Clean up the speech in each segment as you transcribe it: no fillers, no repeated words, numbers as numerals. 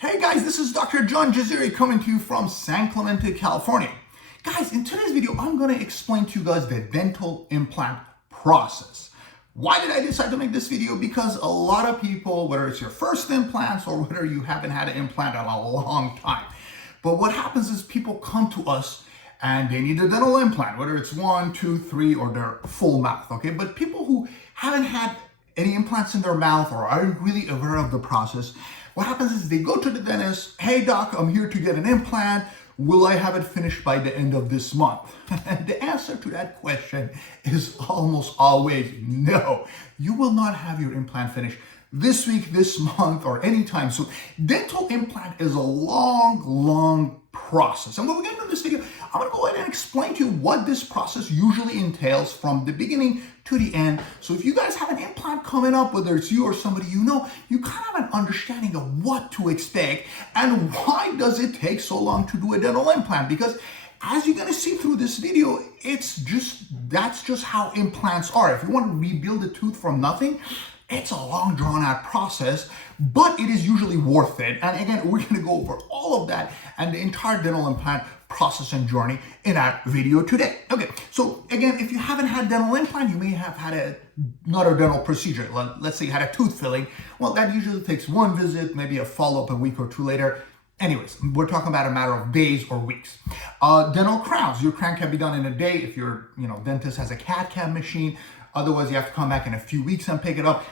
Hey guys, this is Dr. John Jaziri coming to you from San Clemente, California. Guys, in today's video, I'm going to explain to you guys the dental implant process. Why did I decide to make this video? Because a lot of people, whether it's your first implants or whether you haven't had an implant in a long time, but what happens is people come to us and they need a dental implant, whether it's 1, 2, 3, or their full mouth, okay? But people who haven't had any implants in their mouth or aren't really aware of the process, what happens is they go to the dentist, hey doc, I'm here to get an implant. Will I have it finished by the end of this month? And the answer to that question is almost always no. You will not have your implant finished this week, this month, or anytime soon. Dental implant is a long process. And when we get into this video, I'm gonna go ahead and explain to you what this process usually entails from the beginning to the end. So if you guys have an implant coming up, whether it's you or somebody you know, you kind of have an understanding of what to expect and why does it take so long to do a dental implant. Because as you're gonna see through this video, that's just how implants are. If you want to rebuild a tooth from nothing, it's a long drawn out process, but it is usually worth it. And again, we're gonna go over all of that and the entire dental implant process and journey in our video today. Okay, so again, if you haven't had dental implant, you may have had another dental procedure. Let's say you had a tooth filling. Well, that usually takes one visit, maybe a follow-up a week or two later. Anyways, we're talking about a matter of days or weeks. Dental crowns, your crown can be done in a day if your dentist has a CAD/CAM machine. Otherwise, you have to come back in a few weeks and pick it up.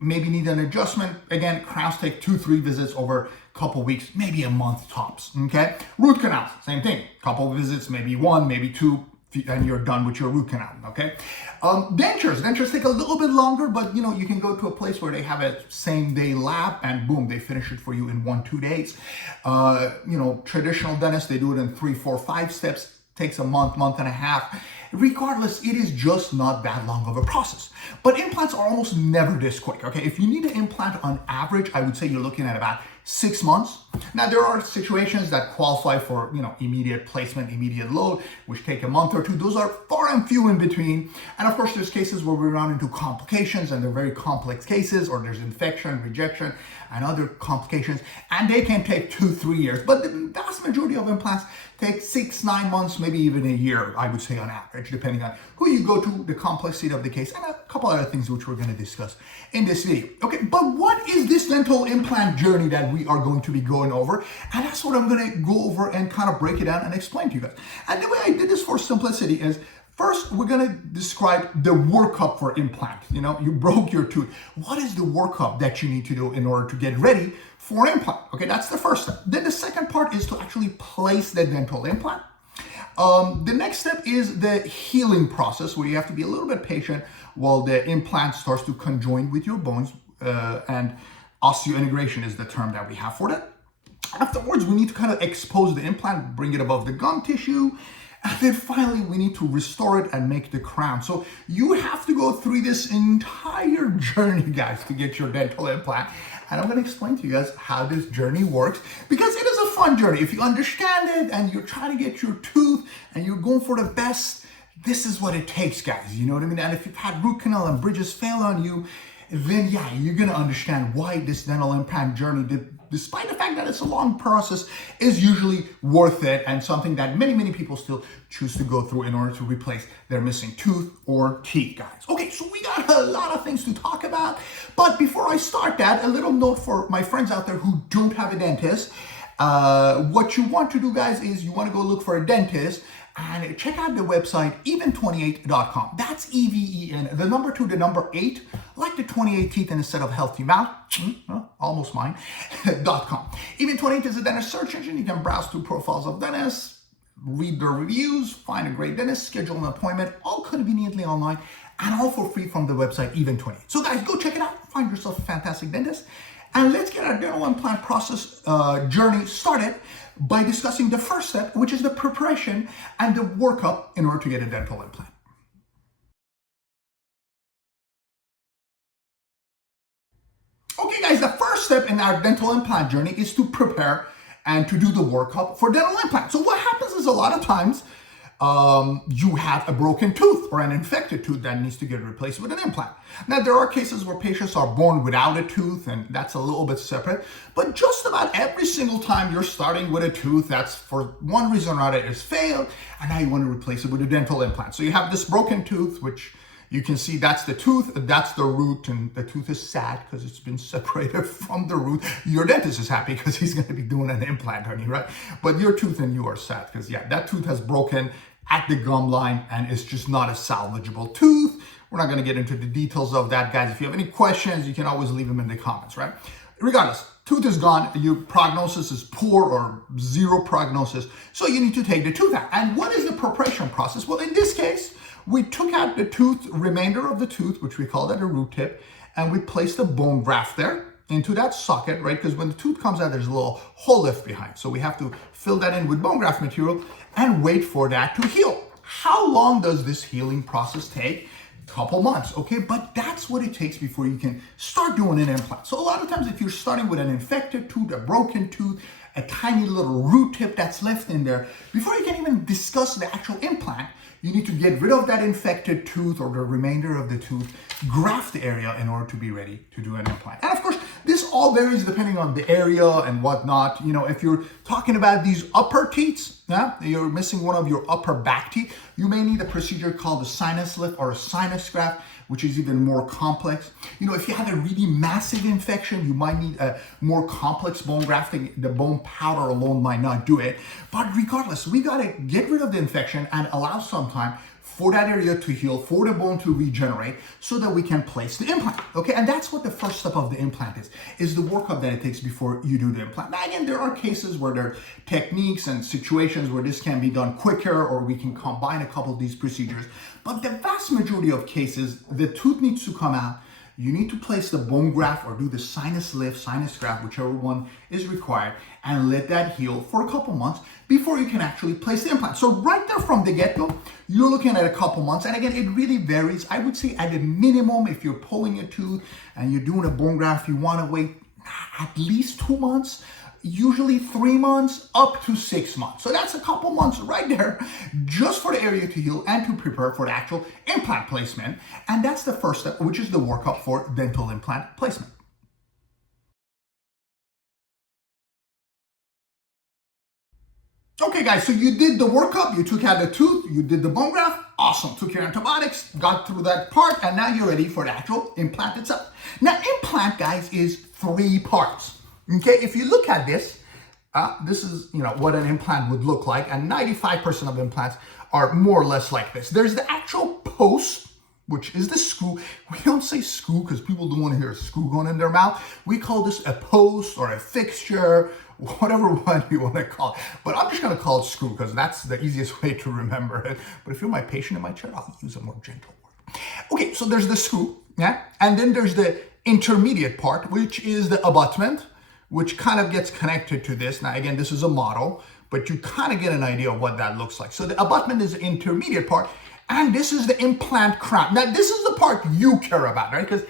Maybe need an adjustment. Again, crowns take 2-3 visits over a couple weeks, maybe a month tops, okay? Root canals, same thing. Couple visits, maybe 1, maybe 2, and you're done with your root canal, okay? Dentures take a little bit longer, but you can go to a place where they have a same day lab and boom, they finish it for you in 1-2 days. Traditional dentists, they do it in 3, 4, 5 steps. Takes a month and a half. Regardless, it is just not that long of a process. But implants are almost never this quick, okay? If you need an implant on average, I would say you're looking at about 6 months. Now, there are situations that qualify for, immediate placement, immediate load, which take a month or two. Those are far and few in between. And of course, there's cases where we run into complications and they're very complex cases, or there's infection, rejection, and other complications, and they can take 2-3 years. But the vast majority of implants take 6-9 months, maybe even a year, I would say on average, depending on who you go to, the complexity of the case, and a couple other things which we're going to discuss in this video. Okay, but what is this dental implant journey that we are going to be going over? And that's what I'm going to go over and kind of break it down and explain to you guys. And the way I did this for simplicity is, first, we're going to describe the workup for implant. You broke your tooth. What is the workup that you need to do in order to get ready for implant? Okay, that's the first step. Then the second part is to actually place the dental implant. The next step is the healing process, where you have to be a little bit patient while the implant starts to conjoin with your bones, and osseointegration is the term that we have for that. Afterwards, we need to kind of expose the implant, bring it above the gum tissue, and then finally, we need to restore it and make the crown. So you have to go through this entire journey, guys, to get your dental implant. And I'm going to explain to you guys how this journey works, because it is a fun journey. If you understand it and you're trying to get your tooth and you're going for the best, this is what it takes, guys. You know what I mean? And if you've had root canal and bridges fail on you, then yeah, you're going to understand why this dental implant journey, despite the fact that it's a long process, is usually worth it, and something that many people still choose to go through in order to replace their missing tooth or teeth, guys. Okay, so we got a lot of things to talk about, but before I start that, a little note for my friends out there who don't have a dentist. What you want to do, guys, is you want to go look for a dentist and check out the website even28.com. That's EVEN, the number 2, the number 8, like the 28 teeth instead of healthy mouth, almost mine, .com. Even28 is a dentist search engine. You can browse through profiles of dentists, read their reviews, find a great dentist, schedule an appointment, all conveniently online, and all for free from the website Even28. So guys, go check it out, find yourself a fantastic dentist, and let's get our dental implant process journey started by discussing the first step, which is the preparation and the workup in order to get a dental implant. Okay guys, the first step in our dental implant journey is to prepare and to do the workup for dental implant. So what happens is, a lot of times you have a broken tooth or an infected tooth that needs to get replaced with an implant. Now, there are cases where patients are born without a tooth, and that's a little bit separate, but just about every single time you're starting with a tooth that's for one reason or another is failed, and now you want to replace it with a dental implant. So you have this broken tooth, which you can see that's the tooth, that's the root, and the tooth is sad because it's been separated from the root. Your dentist is happy because he's going to be doing an implant on you, right? But your tooth and you are sad because, yeah, that tooth has broken at the gum line and it's just not a salvageable tooth. We're not going to get into the details of that, guys. If you have any questions, you can always leave them in the comments, right? Regardless, tooth is gone, your prognosis is poor or zero prognosis, so you need to take the tooth out. And what is the preparation process? Well, in this case, we took out the tooth, remainder of the tooth, which we call that a root tip, and we placed a bone graft there into that socket, right? Because when the tooth comes out, there's a little hole left behind. So we have to fill that in with bone graft material and wait for that to heal. How long does this healing process take? Couple months, okay? But that's what it takes before you can start doing an implant. So a lot of times if you're starting with an infected tooth, a broken tooth, a tiny little root tip that's left in there, before you can even discuss the actual implant, you need to get rid of that infected tooth or the remainder of the tooth, graft the area in order to be ready to do an implant. And of course, this all varies depending on the area and whatnot. You know, if you're talking about these upper teeth, yeah, you're missing one of your upper back teeth, you may need a procedure called a sinus lift or a sinus graft, which is even more complex. You know, if you have a really massive infection, you might need a more complex bone grafting. The bone powder alone might not do it. But regardless, we gotta get rid of the infection and allow some time for that area to heal, for the bone to regenerate, so that we can place the implant, okay? And that's what the first step of the implant is the workup that it takes before you do the implant. Now, again, there are cases where there are techniques and situations where this can be done quicker, or we can combine a couple of these procedures. But the vast majority of cases, the tooth needs to come out. You need to place the bone graft or do the sinus lift, sinus graft, whichever one is required, and let that heal for a couple months before you can actually place the implant. So right there from the get-go, you're looking at a couple months. And again, it really varies. I would say at a minimum, if you're pulling a tooth and you're doing a bone graft, you want to wait at least 2 months, usually 3 months, up to 6 months. So that's a couple months right there just for the area to heal and to prepare for the actual implant placement. And that's the first step, which is the workup for dental implant placement. Okay, guys, so you did the workup, you took out the tooth, you did the bone graft, awesome, took your antibiotics, got through that part, and now you're ready for the actual implant itself. Now, implant, guys, is 3 parts. Okay, if you look at this, this is, you know, what an implant would look like, and 95% of implants are more or less like this. There's the actual post, which is the screw. We don't say screw because people don't want to hear a screw going in their mouth. We call this a post or a fixture, whatever one you want to call it. But I'm just going to call it screw because that's the easiest way to remember it. But if you're my patient in my chair, I'll use a more gentle word. Okay, so there's the screw, yeah? And then there's the intermediate part, which is the abutment, which kind of gets connected to this. Now, again, this is a model, but you kind of get an idea of what that looks like. So the abutment is the intermediate part, and this is the implant crown. Now, this is the part you care about, right? Because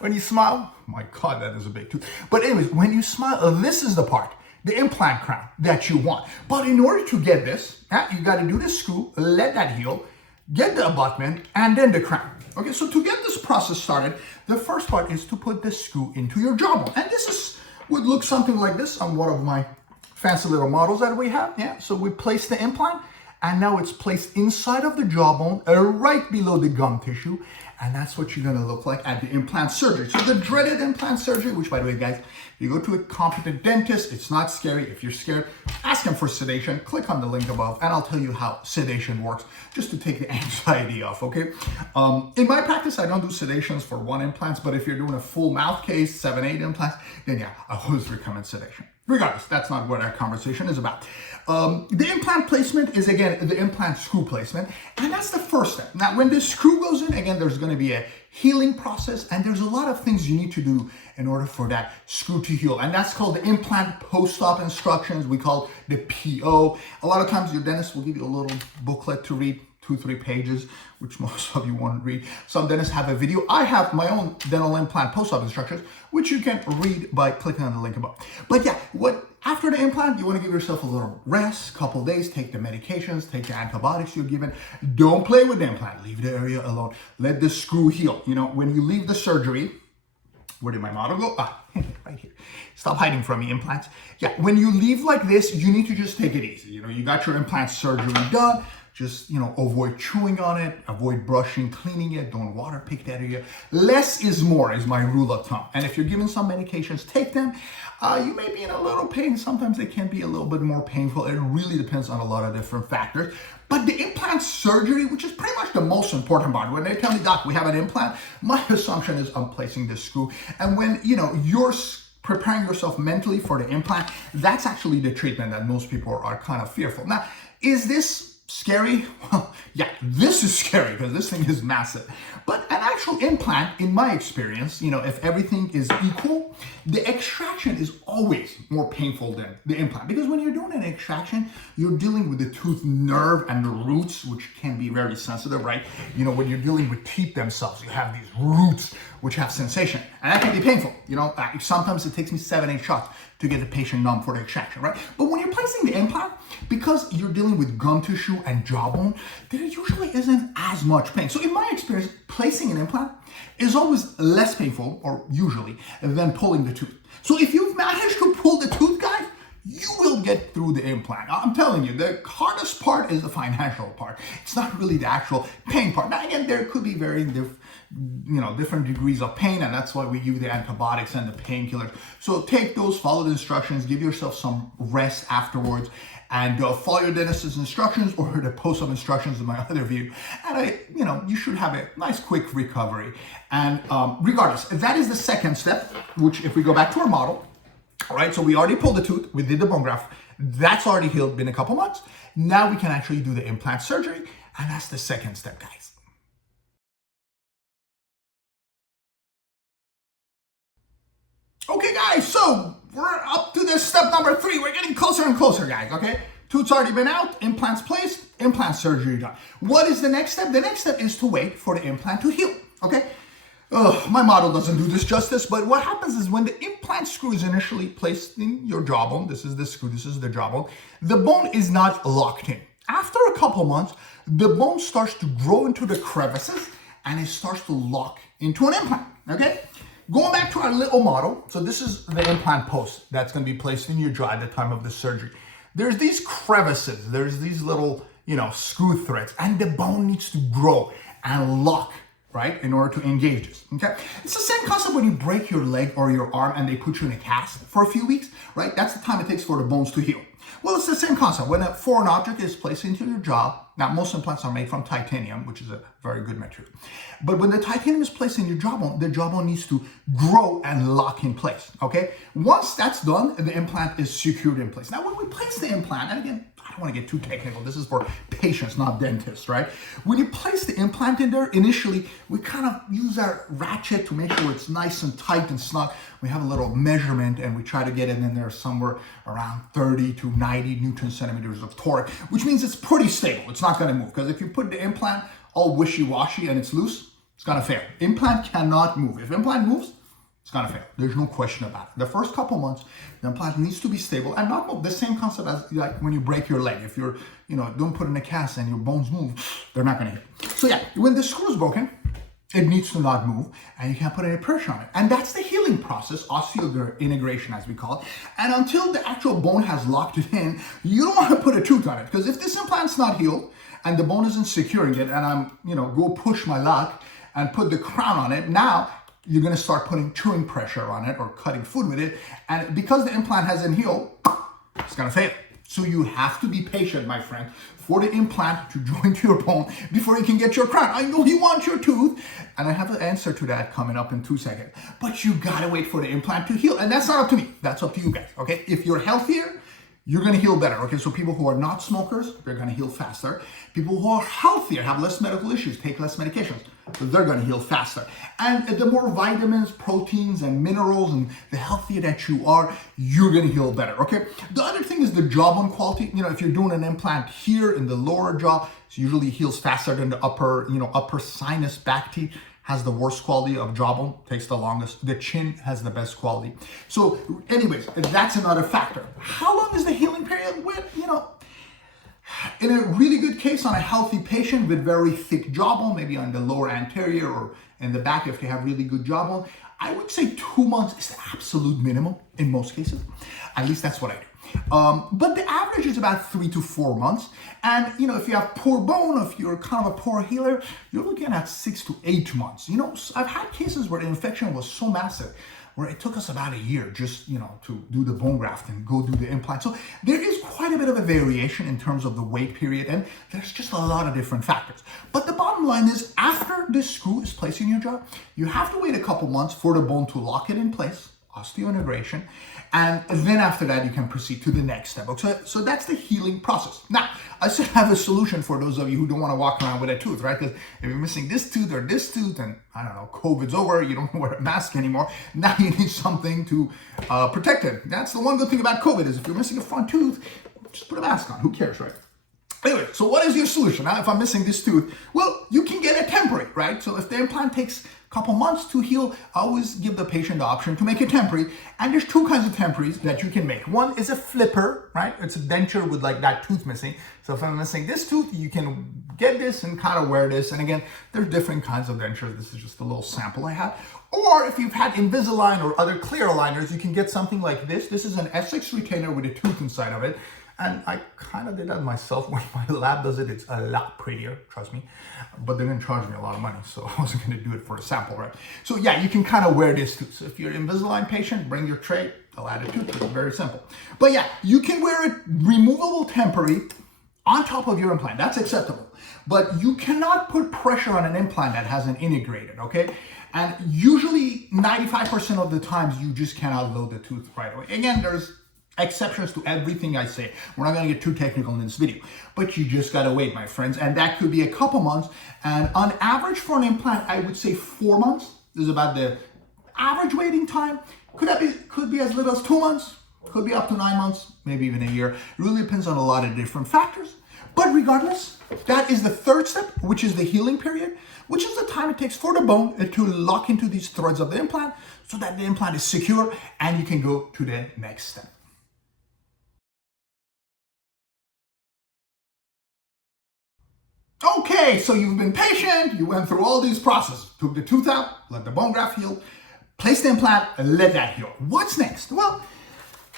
when you smile, my God, that is a big tooth. But anyways, when you smile, this is the part, the implant crown that you want. But in order to get this, you got to do the screw, let that heal, get the abutment, and then the crown. Okay, so to get this process started, the first part is to put the screw into your jawbone. And this would look something like this on one of my fancy little models that we have. Yeah, so we place the implant, and now it's placed inside of the jawbone, right below the gum tissue, and that's what you're gonna look like at the implant surgery. So the dreaded implant surgery, which by the way, guys, you go to a competent dentist, it's not scary. If you're scared, ask him for sedation, click on the link above, and I'll tell you how sedation works, just to take the anxiety off, okay? In my practice, I don't do sedations for 1 implants, but if you're doing a full mouth case, 7, 8 implants, then yeah, I always recommend sedation. Regardless, that's not what our conversation is about. The implant placement is, again, the implant screw placement, and that's the first step. Now, when this screw goes in, again, there's going to be a healing process, and there's a lot of things you need to do in order for that screw to heal, and that's called the implant post-op instructions. We call it the PO. A lot of times your dentist will give you a little booklet to read, 2-3 pages, which most of you won't read. Some dentists have a video. I have my own dental implant post-op instructions, which you can read by clicking on the link above. But yeah, after the implant, you want to give yourself a little rest, couple days, take the medications, take the antibiotics you're given. Don't play with the implant. Leave the area alone. Let the screw heal. You know, when you leave the surgery, where did my model go? Right here. Stop hiding from me, implants. Yeah, when you leave like this, you need to just take it easy. You know, you got your implant surgery done. Just, you know, avoid chewing on it, avoid brushing, cleaning it, don't water pick that area. Less is more is my rule of thumb. And if you're given some medications, take them. You may be in a little pain. Sometimes it can be a little bit more painful. It really depends on a lot of different factors. But the implant surgery, which is pretty much the most important part, when they tell me, doc, we have an implant, my assumption is I'm placing this screw. And when, you know, you're preparing yourself mentally for the implant, that's actually the treatment that most people are kind of fearful. Now, is this scary? Well, yeah, this is scary because this thing is massive. But an actual implant, in my experience, you know, if everything is equal, the extraction is always more painful than the implant. Because when you're doing an extraction, you're dealing with the tooth nerve and the roots, which can be very sensitive, right? You know, when you're dealing with teeth themselves, you have these roots which have sensation. And that can be painful. You know, sometimes it takes me 7-8 shots to get the patient numb for the extraction, right? But when you're placing the implant, because you're dealing with gum tissue and jawbone, there usually isn't as much pain. So in my experience, placing an implant is always less painful, or usually, than pulling the tooth. So if you've managed to pull the tooth, guys, you will get through the implant. I'm telling you, the hardest part is the financial part. It's not really the actual pain part. Now, again, there could be varying different degrees of pain, and that's why we give the antibiotics and the painkillers. So take those, follow the instructions, give yourself some rest afterwards, and follow your dentist's instructions or the post-op instructions in my other video. And you should have a nice quick recovery. And regardless, that is the second step, which if we go back to our model, all right, so we already pulled the tooth, we did the bone graft, that's already healed, been a couple months. Now we can actually do the implant surgery, and that's the second step, guys. Okay, guys, so we're up to this step number 3. We're getting closer and closer, guys, okay? Tooth's already been out, implants placed, implant surgery done. What is the next step? The next step is to wait for the implant to heal, okay? My model doesn't do this justice, but what happens is when the implant screw is initially placed in your jawbone, this is the screw, this is the jawbone, the bone is not locked in. After a couple months, the bone starts to grow into the crevices and it starts to lock into an implant, okay? Going back to our little model, so this is the implant post that's going to be placed in your jaw at the time of the surgery. There's these crevices, there's these little, screw threads, and the bone needs to grow and lock, right, in order to engage this, okay? It's the same concept when you break your leg or your arm and they put you in a cast for a few weeks, right? That's the time it takes for the bones to heal. Well, it's the same concept. When a foreign object is placed into your jaw, now most implants are made from titanium, which is a very good material. But when the titanium is placed in your jawbone, the jawbone needs to grow and lock in place, okay? Once that's done, the implant is secured in place. Now, when we place the implant, and again, I don't want to get too technical. This is for patients, not dentists, right? When you place the implant in there, initially, we kind of use our ratchet to make sure it's nice and tight and snug. We have a little measurement and we try to get it in there somewhere around 30 to 90 Newton centimeters of torque, which means it's pretty stable. It's not going to move, because if you put the implant all wishy-washy and it's loose, it's going to fail. Implant cannot move. If implant moves, it's gonna fail. There's no question about it. The first couple months, the implant needs to be stable and not move. The same concept as like when you break your leg. If you're, don't put in a cast and your bones move, they're not gonna heal. So yeah, when the screw is broken, it needs to not move and you can't put any pressure on it. And that's the healing process, osseointegration as we call it. And until the actual bone has locked it in, you don't want to put a tooth on it, because if this implant's not healed and the bone isn't securing it and I'm, go push my luck and put the crown on it, now you're going to start putting chewing pressure on it or cutting food with it. And because the implant hasn't healed, it's going to fail. So you have to be patient, my friend, for the implant to join to your bone before you can get your crown. I know you want your tooth, and I have an answer to that coming up in 2 seconds. But you got to wait for the implant to heal. And that's not up to me. That's up to you guys, okay? If you're healthier, you're going to heal better, okay? So people who are not smokers, they're going to heal faster. People who are healthier, have less medical issues, take less medications, they're going to heal faster. And the more vitamins, proteins, and minerals, and the healthier that you are, you're going to heal better, okay? The other thing is the jawbone quality. You know, if you're doing an implant here in the lower jaw, it usually heals faster than the upper sinus back teeth. Has the worst quality of jawbone, takes the longest. The chin has the best quality. So anyways, that's another factor. How long is the healing period? Well, you know, in a really good case on a healthy patient with very thick jawbone, maybe on the lower anterior or in the back if they have really good jawbone, I would say 2 months is the absolute minimum in most cases. At least that's what I do. But the average is about 3 to 4 months. And, you know, if you have poor bone, if you're kind of a poor healer, you're looking at 6 to 8 months. You know, I've had cases where the infection was so massive, where it took us about a year just, you know, to do the bone graft and go do the implant. So there is quite a bit of a variation in terms of the wait period, and there's just a lot of different factors. But the bottom line is, after this screw is placed in your jaw, you have to wait a couple months for the bone to lock it in place, osseointegration, and then after that you can proceed to the next step. Okay, so that's the healing process. Now, I still have a solution for those of you who don't want to walk around with a tooth, right? Because if you're missing this tooth or this tooth, and I don't know, COVID's over, you don't wear a mask anymore, now you need something to protect it. That's the one good thing about COVID, is if you're missing a front tooth, just put a mask on. Who cares, right? Anyway, so what is your solution? Now, if I'm missing this tooth, well, you can get a temporary, right? So if the implant takes a couple months to heal, I always give the patient the option to make a temporary. And there's 2 kinds of temporaries that you can make. One is a flipper, right? It's a denture with like that tooth missing. So if I'm missing this tooth, you can get this and kind of wear this. And again, there's different kinds of dentures. This is just a little sample I have. Or if you've had Invisalign or other clear aligners, you can get something like this. This is an Essex retainer with a tooth inside of it. And I kind of did that myself. When my lab does it, it's a lot prettier, trust me. But they're gonna charge me a lot of money, so I wasn't gonna do it for a sample, right? So yeah, you can kind of wear this too. So if you're an Invisalign patient, bring your tray, they'll add a tooth. It's very simple. But yeah, you can wear a removable temporary on top of your implant. That's acceptable. But you cannot put pressure on an implant that hasn't integrated, okay? And usually 95% of the times you just cannot load the tooth right away. Again, there's exceptions to everything I say. We're not going to get too technical in this video, but you just got to wait, my friends. And that could be a couple months. And on average for an implant, I would say 4 months is about the average waiting time. Could be as little as 2 months, could be up to 9 months, maybe even a year. It really depends on a lot of different factors. But regardless, that is the third step, which is the healing period, which is the time it takes for the bone to lock into these threads of the implant so that the implant is secure and you can go to the next step. Okay, so you've been patient, you went through all these processes, took the tooth out, let the bone graft heal, placed the implant, and let that heal. What's next? Well,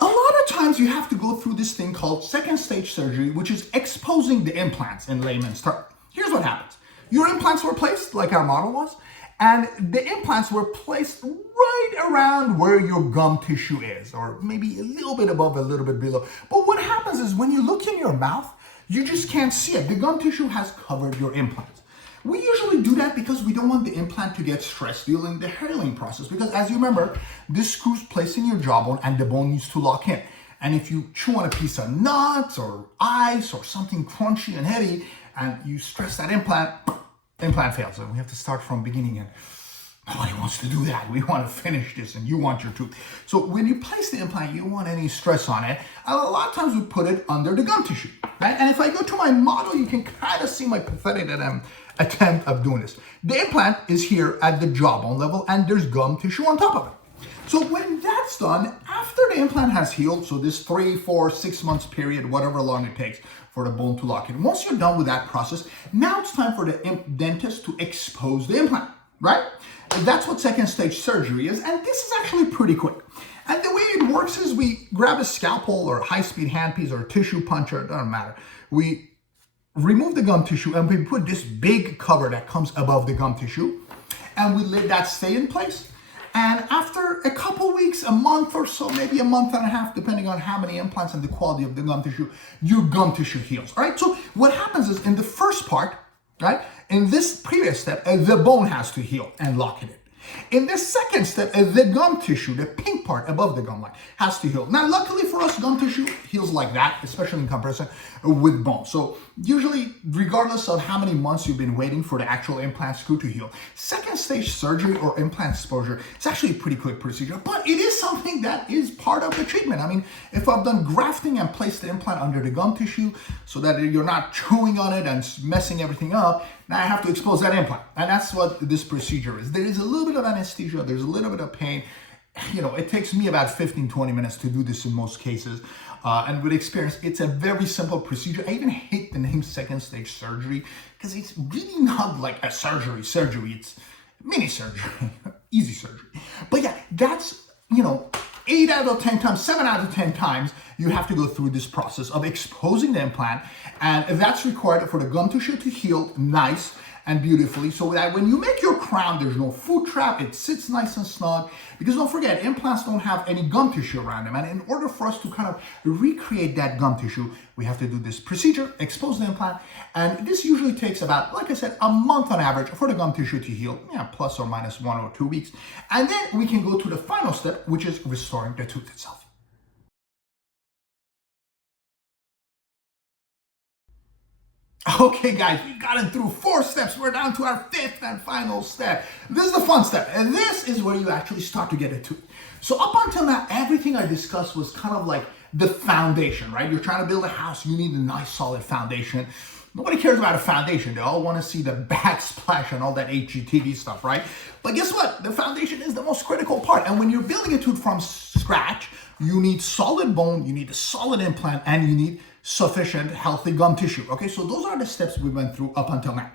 a lot of times you have to go through this thing called second stage surgery, which is exposing the implants in layman's terms. Here's what happens. Your implants were placed, like our model was, and the implants were placed right around where your gum tissue is, or maybe a little bit above, a little bit below. But what happens is when you look in your mouth, you just can't see it. The gum tissue has covered your implants. We usually do that because we don't want the implant to get stressed during the healing process. Because as you remember, this screw's placed in your jawbone and the bone needs to lock in. And if you chew on a piece of nuts or ice or something crunchy and heavy and you stress that implant fails. And we have to start from beginning, and nobody wants to do that. We want to finish this and you want your tooth. So when you place the implant, you don't want any stress on it. And a lot of times we put it under the gum tissue, right? And if I go to my model, you can kind of see my pathetic attempt of doing this. The implant is here at the jawbone level and there's gum tissue on top of it. So when that's done, after the implant has healed, so this 3, 4, 6 months period, whatever long it takes for the bone to lock in. Once you're done with that process, now it's time for the dentist to expose the implant, right? That's what second stage surgery is, and this is actually pretty quick. And the way it works is we grab a scalpel or high-speed handpiece or a tissue puncher, it doesn't matter. We remove the gum tissue and we put this big cover that comes above the gum tissue, and we let that stay in place. And after a couple weeks, a month or so, maybe a month and a half, depending on how many implants and the quality of the gum tissue, your gum tissue heals, all right? So what happens is in the first part, right, in this previous step, the bone has to heal and lock it in. In this second step, the gum tissue, the pink part above the gum line, has to heal. Now, luckily for us, gum tissue heals like that, especially in comparison with bone. So usually, regardless of how many months you've been waiting for the actual implant screw to heal, second stage surgery or implant exposure, it's actually a pretty quick procedure, but it is something that is part of the treatment. I mean, if I've done grafting and placed the implant under the gum tissue so that you're not chewing on it and messing everything up, now I have to expose that implant. And that's what this procedure is. There is a little bit of anesthesia, there's a little bit of pain. You know, it takes me about 15-20 minutes to do this in most cases. And with experience, it's a very simple procedure. I even hate the name second stage surgery because it's really not like a surgery. It's mini surgery, easy surgery. But yeah, that's, 8 out of 10 times, 7 out of 10 times, you have to go through this process of exposing the implant. And that's required for the gum tissue to heal nice and beautifully, so that when you make your crown, there's no food trap, it sits nice and snug. Because don't forget, implants don't have any gum tissue around them, and in order for us to kind of recreate that gum tissue, we have to do this procedure, expose the implant, and this usually takes about, like I said, a month on average for the gum tissue to heal, plus or minus 1 or 2 weeks. And then we can go to the final step, which is restoring the tooth itself. Okay, guys, we got it through 4 steps. We're down to our 5th and final step. This is the fun step, and this is where you actually start to get a tooth. So up until now, everything I discussed was kind of like the foundation, right? You're trying to build a house, you need a nice solid foundation. Nobody cares about a foundation. They all want to see the backsplash and all that HGTV stuff, right? But guess what? The foundation is the most critical part. And when you're building a tooth from scratch, you need solid bone, you need a solid implant, and you need sufficient healthy gum tissue. Okay, so those are the steps we went through up until now.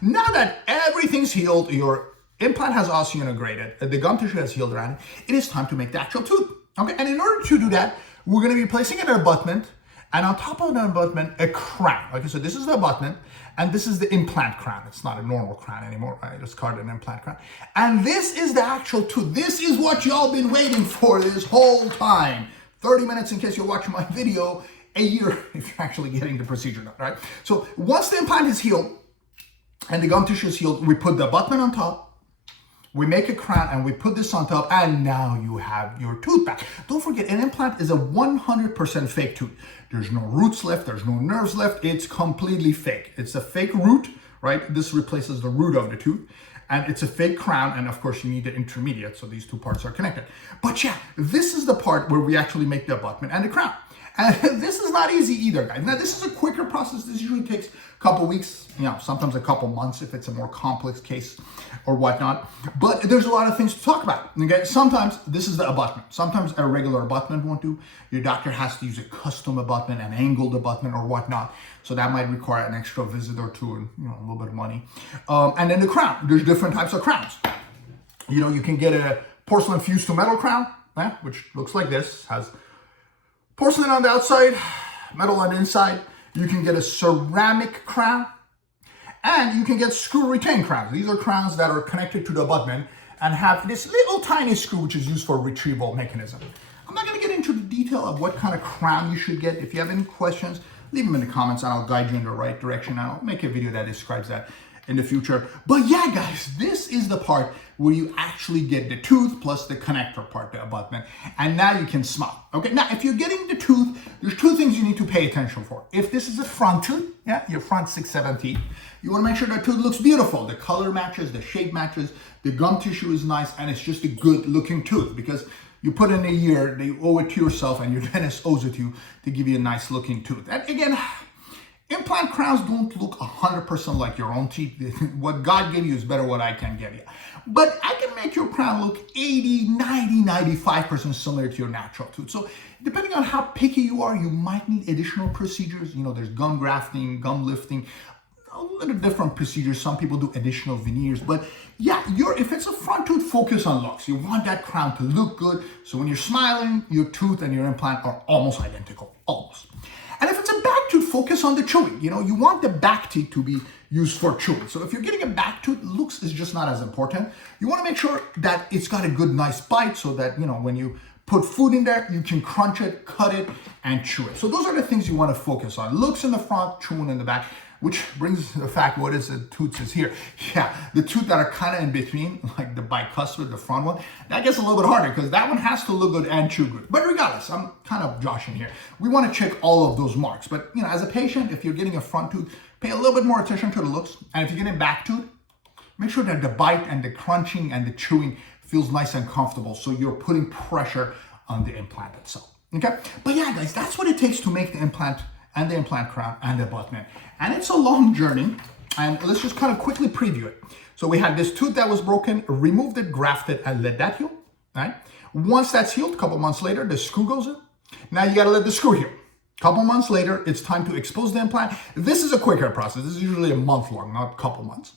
Now that everything's healed, your implant has osseointegrated, the gum tissue has healed around it is time to make the actual tooth. Okay, and in order to do that, we're going to be placing an abutment, and on top of the abutment, a crown. Okay, so this is the abutment, and this is the implant crown. It's not a normal crown anymore, right? It's called an implant crown. And this is the actual tooth. This is what y'all been waiting for this whole time. 30 minutes in case you're watching my video, a year if you're actually getting the procedure done, right? So once the implant is healed and the gum tissue is healed, we put the abutment on top, we make a crown, and we put this on top, and now you have your tooth back. Don't forget, an implant is a 100% fake tooth. There's no roots left, there's no nerves left, it's completely fake. It's a fake root, right? This replaces the root of the tooth. And it's a fake crown, and of course you need the intermediate, so these two parts are connected. But yeah, this is the part where we actually make the abutment and the crown. And this is not easy either, guys. Now, this is a quicker process. This usually takes a couple weeks, sometimes a couple months if it's a more complex case or whatnot. But there's a lot of things to talk about. Okay, sometimes this is the abutment. Sometimes a regular abutment won't do. Your doctor has to use a custom abutment, an angled abutment or whatnot. So that might require an extra visit or two and a little bit of money. And then the crown. There's different types of crowns. You can get a porcelain fused to metal crown, which looks like this, has porcelain on the outside, metal on the inside. You can get a ceramic crown, and you can get screw retained crowns. These are crowns that are connected to the abutment and have this little tiny screw which is used for retrieval mechanism. I'm not going to get into the detail of what kind of crown you should get. If you have any questions, leave them in the comments and I'll guide you in the right direction. I'll make a video that describes that in the future. But yeah, guys, this is the part where you actually get the tooth plus the connector part, the abutment, and now you can smile. Okay, now if you're getting the tooth, there's 2 things you need to pay attention for. If this is a front tooth, your front 6-7 teeth, you want to make sure that tooth looks beautiful. The color matches, the shape matches, the gum tissue is nice, and it's just a good looking tooth, because you put in a year, you owe it to yourself, and your dentist owes it to you to give you a nice looking tooth. And again, implant crowns don't look 100% like your own teeth. What God gave you is better what I can give you. But I can make your crown look 80, 90, 95% similar to your natural tooth. So depending on how picky you are, you might need additional procedures. There's gum grafting, gum lifting, a little different procedures. Some people do additional veneers. But yeah, if it's a front tooth, focus on looks. You want that crown to look good. So when you're smiling, your tooth and your implant are almost identical, almost. And if it's a back tooth, focus on the chewing. You want the back teeth to be used for chewing. So if you're getting a back tooth, looks is just not as important. You want to make sure that it's got a good, nice bite so that, when you put food in there, you can crunch it, cut it, and chew it. So those are the things you want to focus on. Looks in the front, chewing in the back. which brings the fact, what is the tooth is here. Yeah, the tooth that are kind of in between, like the bicuspid, the front one, that gets a little bit harder because that one has to look good and chew good. But regardless, I'm kind of joshing here. We want to check all of those marks. But as a patient, if you're getting a front tooth, pay a little bit more attention to the looks. And if you're getting back tooth, make sure that the bite and the crunching and the chewing feels nice and comfortable. So you're putting pressure on the implant itself. Okay? But yeah, guys, that's what it takes to make the implant and the implant crown and the abutment. And it's a long journey. And let's just kind of quickly preview it. So we had this tooth that was broken, removed it, grafted, and let that heal. Right? Once that's healed, a couple months later, the screw goes in. Now you got to let the screw heal. A couple months later, it's time to expose the implant. This is a quicker process. This is usually a month long, not a couple months.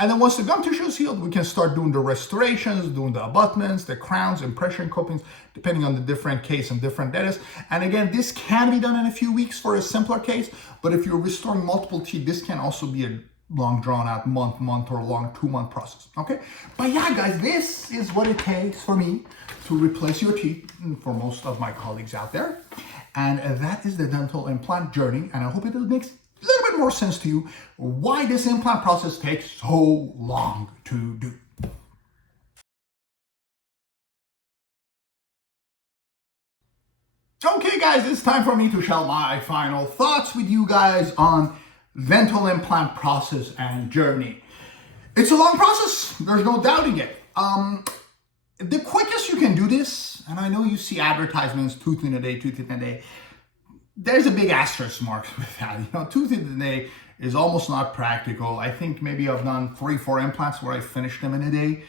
And then once the gum tissue is healed, we can start doing the restorations, doing the abutments, the crowns, impression copings, depending on the different case and different dentists. And again, this can be done in a few weeks for a simpler case, but if you're restoring multiple teeth, this can also be a long drawn out month or long 2-month process, okay? But yeah, guys, this is what it takes for me to replace your teeth for most of my colleagues out there. And that is the dental implant journey. And I hope it makes a little bit more sense to you why this implant process takes so long to do. Okay, guys, it's time for me to share my final thoughts with you guys on dental implant process and journey. It's a long process. There's no doubting it. The quickest you can do this, and I know you see advertisements, tooth in a day, tooth in a day. There's a big asterisk mark with that. Tooth in a day is almost not practical. I think maybe I've done 3-4 implants where I finished them in a day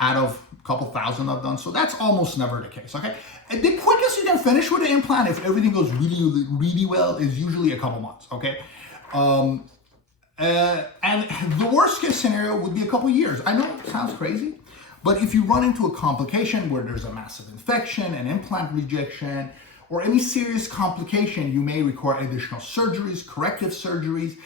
out of a couple thousand I've done. So that's almost never the case, okay? And the quickest you can finish with an implant, if everything goes really, really well, is usually a couple months, okay? And the worst case scenario would be a couple years. I know it sounds crazy, but if you run into a complication where there's a massive infection, an implant rejection, or any serious complication, you may require additional surgeries, corrective surgeries,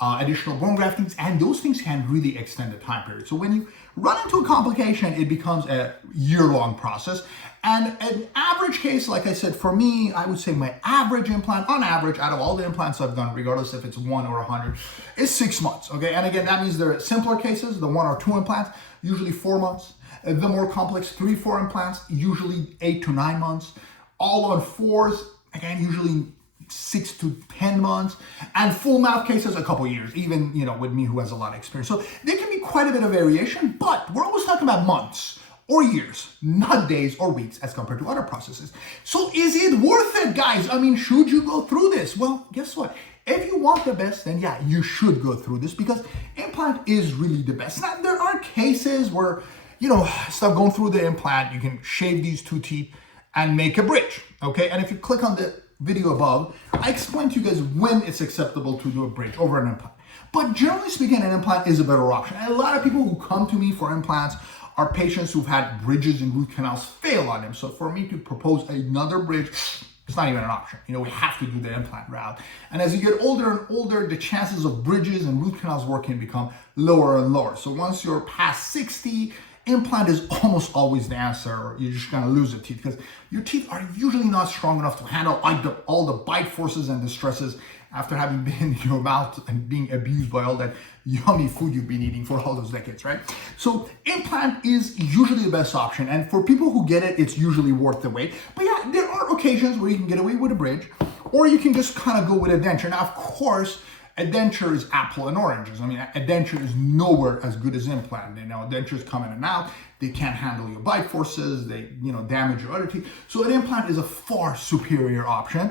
additional bone graftings, and those things can really extend the time period. So when you run into a complication, it becomes a year-long process. And an average case, like I said, for me, I would say my average implant, on average, out of all the implants I've done, regardless if it's 1 or 100, is 6 months, okay? And again, that means there are simpler cases, the 1 or 2 implants, usually 4 months. The more complex 3-4 implants, usually 8 to 9 months. All on 4s, again, usually 6 to 10 months, and full mouth cases, a couple years, even, with me who has a lot of experience. So there can be quite a bit of variation, but we're always talking about months or years, not days or weeks as compared to other processes. So is it worth it, guys? I mean, should you go through this? Well, guess what? If you want the best, then yeah, you should go through this because implant is really the best. Now, there are cases where, instead of going through the implant, you can shave these 2 teeth and make a bridge, okay? And if you click on the video above, I explained to you guys when it's acceptable to do a bridge over an implant. But generally speaking, an implant is a better option. And a lot of people who come to me for implants are patients who've had bridges and root canals fail on them. So for me to propose another bridge, it's not even an option. We have to do the implant route. And as you get older and older, the chances of bridges and root canals working become lower and lower. So once you're past 60, implant is almost always the answer, or you're just gonna lose a teeth because your teeth are usually not strong enough to handle all the bite forces and the stresses after having been in your mouth and being abused by all that yummy food you've been eating for all those decades, right? So implant is usually the best option, and for people who get it, it's usually worth the wait. But yeah, there are occasions where you can get away with a bridge, or you can just kind of go with a denture. Now, of course, a denture is apple and oranges. I mean, a denture is nowhere as good as implant. Dentures come in and out. They can't handle your bite forces. They, damage your other teeth. So an implant is a far superior option.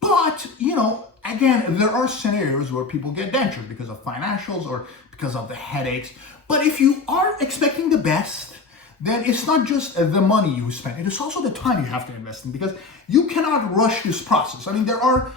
But, again, there are scenarios where people get dentures because of financials or because of the headaches. But if you are expecting the best, then it's not just the money you spend. It is also the time you have to invest in because you cannot rush this process. I mean, there are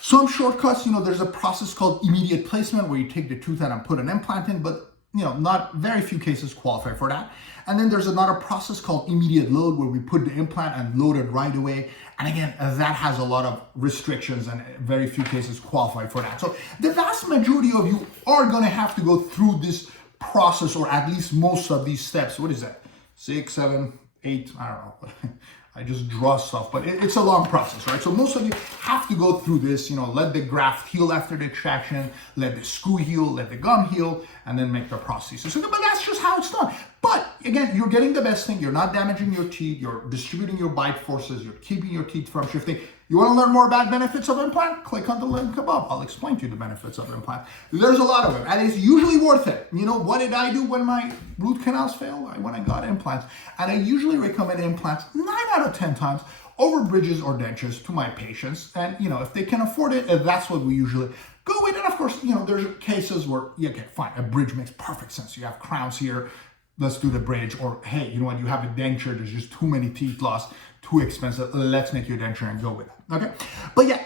some shortcuts. There's a process called immediate placement where you take the tooth out and put an implant in, but not very few cases qualify for that. And then there's another process called immediate load where we put the implant and load it right away. And again, that has a lot of restrictions and very few cases qualify for that. So the vast majority of you are gonna have to go through this process, or at least most of these steps. What is that? 6, 7, 8, I don't know. I just draw stuff, but it's a long process, right? So most of you have to go through this, let the graft heal after the extraction, let the screw heal, let the gum heal, and then make the prosthesis. So, but that's just how it's done. But again, you're getting the best thing. You're not damaging your teeth. You're distributing your bite forces. You're keeping your teeth from shifting. You want to learn more about benefits of implant? Click on the link above. I'll explain to you the benefits of implant. There's a lot of them, and it's usually worth it. What did I do when my root canals failed? When I got implants, and I usually recommend implants 9 out of 10 times over bridges or dentures to my patients. And if they can afford it, that's what we usually go with. And of course, there's cases where okay, fine, a bridge makes perfect sense. You have crowns here. Let's do the bridge. Or hey, you know what? You have a denture. There's just too many teeth lost. Too expensive. Let's make your denture and go with it. Okay. But yeah,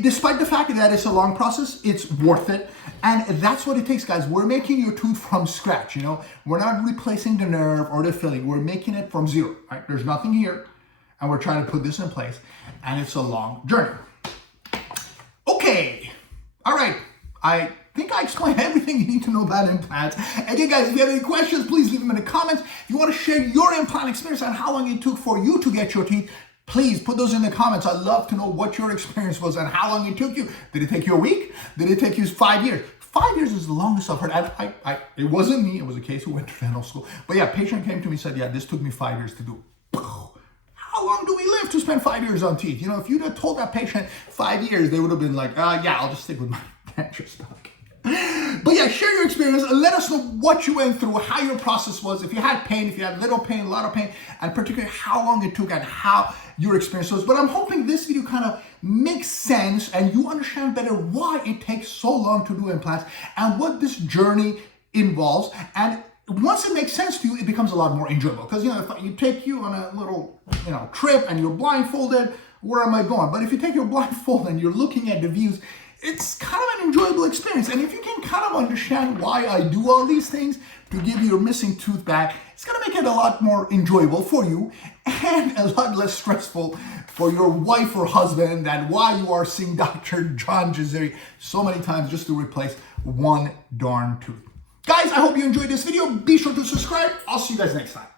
despite the fact that it's a long process, it's worth it. And that's what it takes, guys. We're making your tooth from scratch. We're not replacing the nerve or the filling. We're making it from zero. Right? There's nothing here. And we're trying to put this in place. And it's a long journey. Okay. All right. I think I explained everything you need to know about implants. Again, guys, if you have any questions, please leave them in the comments. If you want to share your implant experience and how long it took for you to get your teeth, please put those in the comments. I'd love to know what your experience was and how long it took you. Did it take you a week? Did it take you 5 years? 5 years is the longest I've heard. It wasn't me. It was a case who went to dental school. But yeah, a patient came to me and said, yeah, this took me 5 years to do. How long do we live to spend 5 years on teeth? If you'd have told that patient 5 years, they would have been like, yeah, I'll just stick with my denture stock. But yeah, share your experience. Let us know what you went through, how your process was, if you had pain, if you had little pain, a lot of pain, and particularly how long it took and how your experience was. But I'm hoping this video kind of makes sense and you understand better why it takes so long to do implants and what this journey involves. And once it makes sense to you, it becomes a lot more enjoyable. Because, if you take you on a little, trip and you're blindfolded, where am I going? But if you take your blindfold and you're looking at the views, it's kind of an enjoyable experience. And if you can kind of understand why I do all these things to give you your missing tooth back, it's going to make it a lot more enjoyable for you and a lot less stressful for your wife or husband than why you are seeing Dr. John Jazeri so many times just to replace one darn tooth. Guys, I hope you enjoyed this video. Be sure to subscribe. I'll see you guys next time.